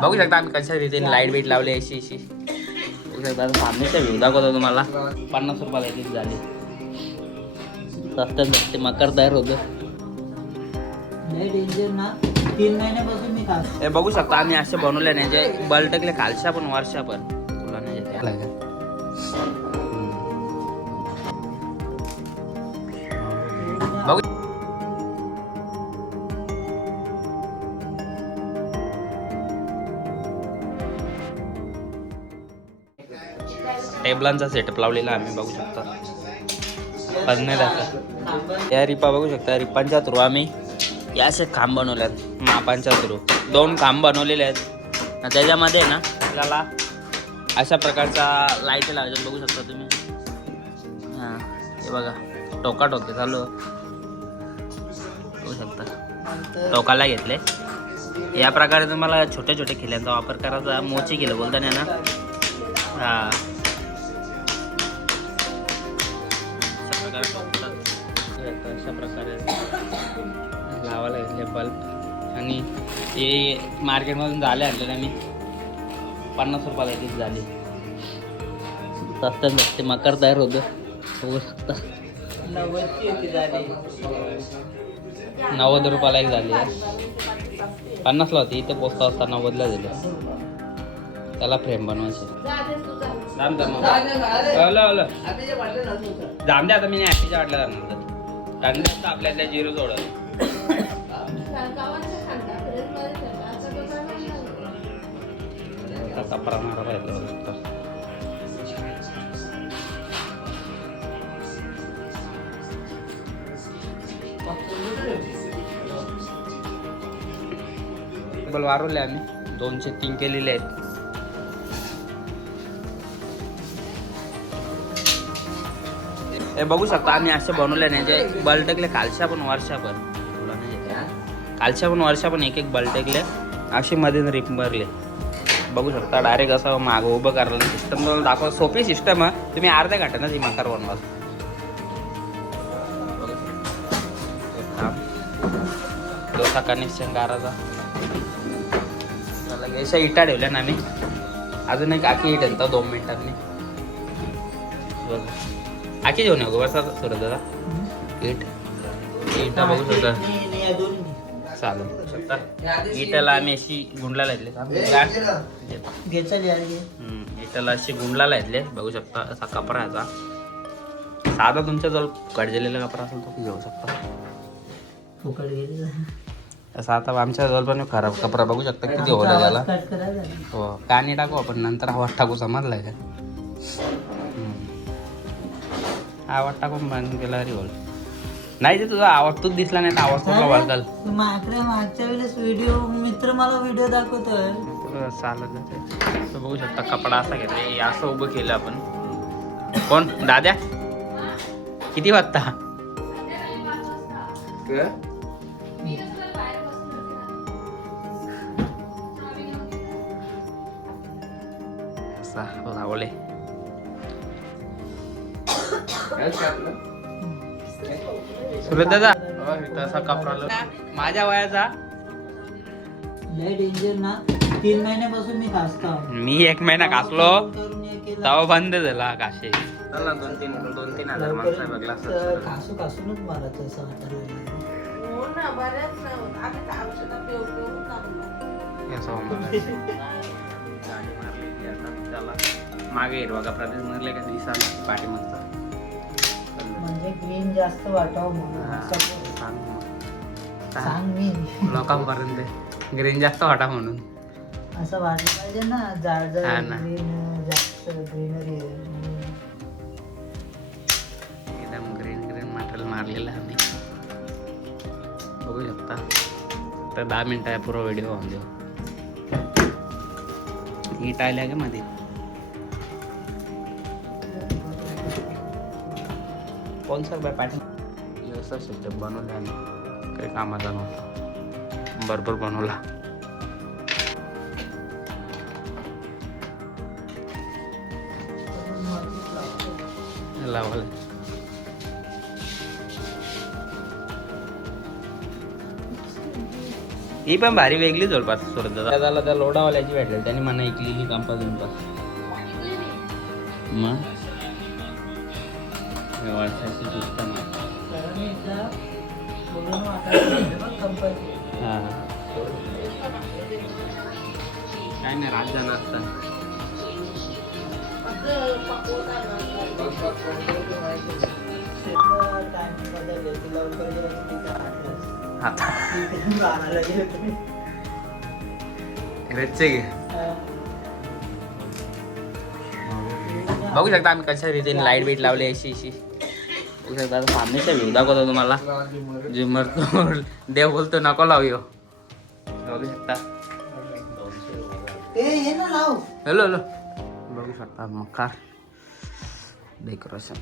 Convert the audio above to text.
बघू शकता आम्ही कशा रीतीने लाईट बीट लावली अशी अशी. बघू शकता सामनेचा व्ह्यू दाखवतो तुम्हाला. 50 रुपयाला एक झाली. स्वस्तात बसते मकर तयार होतं. तीन महिन्यापासून मी खास. हे बघू शकता आम्ही असे बनवले नाही जे बलटकले खालशा पण वरशा पण तुला नाही येते. बघू टेबलांचा सेटअप लावलेला आम्ही बघू शकता. या रिपा बघू शकता. रिपांच्या थ्रू आम्ही या असे खांब बनवले आहेत. मापांच्या थ्रू 2 खांब बनवलेले आहेत. त्याच्यामध्ये ना आपल्याला अशा प्रकारचा लाईट लावायचं बघू शकता तुम्ही. हां हे बघा टोकाटोके चालू बघू शकता. टोकाला घेतले. या प्रकारे तुम्हाला छोट्या छोट्या खिल्यांचा वापर करायचा. मोची खिलं बोलताना ना. हां अशा प्रकारे लावायला घेतले बल्ब. आणि हे मार्केटमधून झाले आणले आम्ही 50 रुपयाला एक झाली. स्वस्तात बसते मकर तयार होतं बघू शकता. 90 रुपयाला एक झाली. 50ला होती इथे पोचता असता 90ला दिली. त्याला फ्रेम बनवायचे. जाम दे आता मी ॲपीच्या वाटल्या जाणार कारण आता आपल्यातल्या जिरो जोडलं. कपडा मारा पाहिजे. टेबल वारवले आम्ही 203 केलेले आहेत. हे बघू शकता आम्ही असे बनवले नाही जे बलटकले खालशा पण वरशा पण तुला नाही येते. खालशा पण वरशा पण एक एक बलटकले असे मध्ये रिप भरले बघू शकता. डायरेक्ट असं मागं उभं करायला सिस्टम दाखवा. सोपी सिस्टम आहे. तुम्ही अर्ध्या घंट्यानं ही मकर बनवाल. डोसा कनेक्शन करायचा. अशा इटा ठेवल्या ना आम्ही. अजून एक आखी इट येतं 2 मिनिटांनी बघा. आखी घेऊन येऊ बसा सुरत दादा. इटा बघू शकता. चालू शकता. इटाला आम्ही अशी गुंडला घेतले. इटाला अशी गुंडला घेतले बघू शकता. असा कपडा याचा साधा तुमच्या जवळ कडजेलेला कपडा असेल तो घेऊ शकता. असं आता आमच्या जवळ पण खराब कपडा बघू शकता किती ओला झाला. हो कानी टाकू आपण नंतर आवाज टाकू समजलाय का. आवाज टाकून बंद केला तरी बोल नाही. ते तुझा आवाज तूच दिसला नाही तर आवाज कुठला वाजल. मागच्या वेळेस व्हिडिओ मित्र मला व्हिडिओ दाखवतोय. चालत बघू शकता. कपडा असा घेतला असं उभं केलं आपण. कोण दाद्या किती वाजता. लावले सुरत दादा. तसा कपडा माझ्या वयाचा. डेंजर ना. 3 महिन्यापासून मी खासतो. मी 1 महिना घासलो तेव्हा बंद झाला काशे. 2-3 हजार माणसं बघला. खासूनच मारायचं असं वाटायला. मागे हिरवा कपडा मारले का दिसाला पाठी म्हणतात. म्हणजे ग्रीन जास्त वाटावं म्हणून सांग मी लोकांपर्यंत ग्रीन जास्त वाटा म्हणून असं वाटलं पाहिजे ना. जाड ग्रीन जास्त ग्रीनरी एकदम ग्रीन मटेरियल मारलेलं आम्ही बघू शकता. तर 10 मिनिटं आहे पूर्ण व्हिडिओ होऊन देऊ. हीट आल्या का मध्ये कोण सर बाय पाठी असं सेटअप बनवलं आम्ही. काही कामाचा नव्हता. भरपूर बनवला. लावायला ही पण भारी वेगळी जोडपास सुरत दादाला त्या लोडावाल्याची भेटली त्यांनी मला ऐकलेली कंपास जोडपास मग वर्षाची सिस्टम आहे सरांनी एकदा सोडून वाटायला बघ कंपल्सरी. हा काय नाही रात जाणार असतात शेतलं timing बदलले. ती लवकर गेली असती तर आठलाच. आता ती बाराला गेली होती. रेटचे घे बघू शकता आम्ही कशा रीतीने लाईट बीट लावली अशी अशी बघू शकता आता सामनेचा व्ह्यू दाखवतो तुम्हाला जिमर देव बोलतो नको लावू बघू शकता ये ना लाव. हॅलो हॅलो बघू शकता मकार डेकोरेशन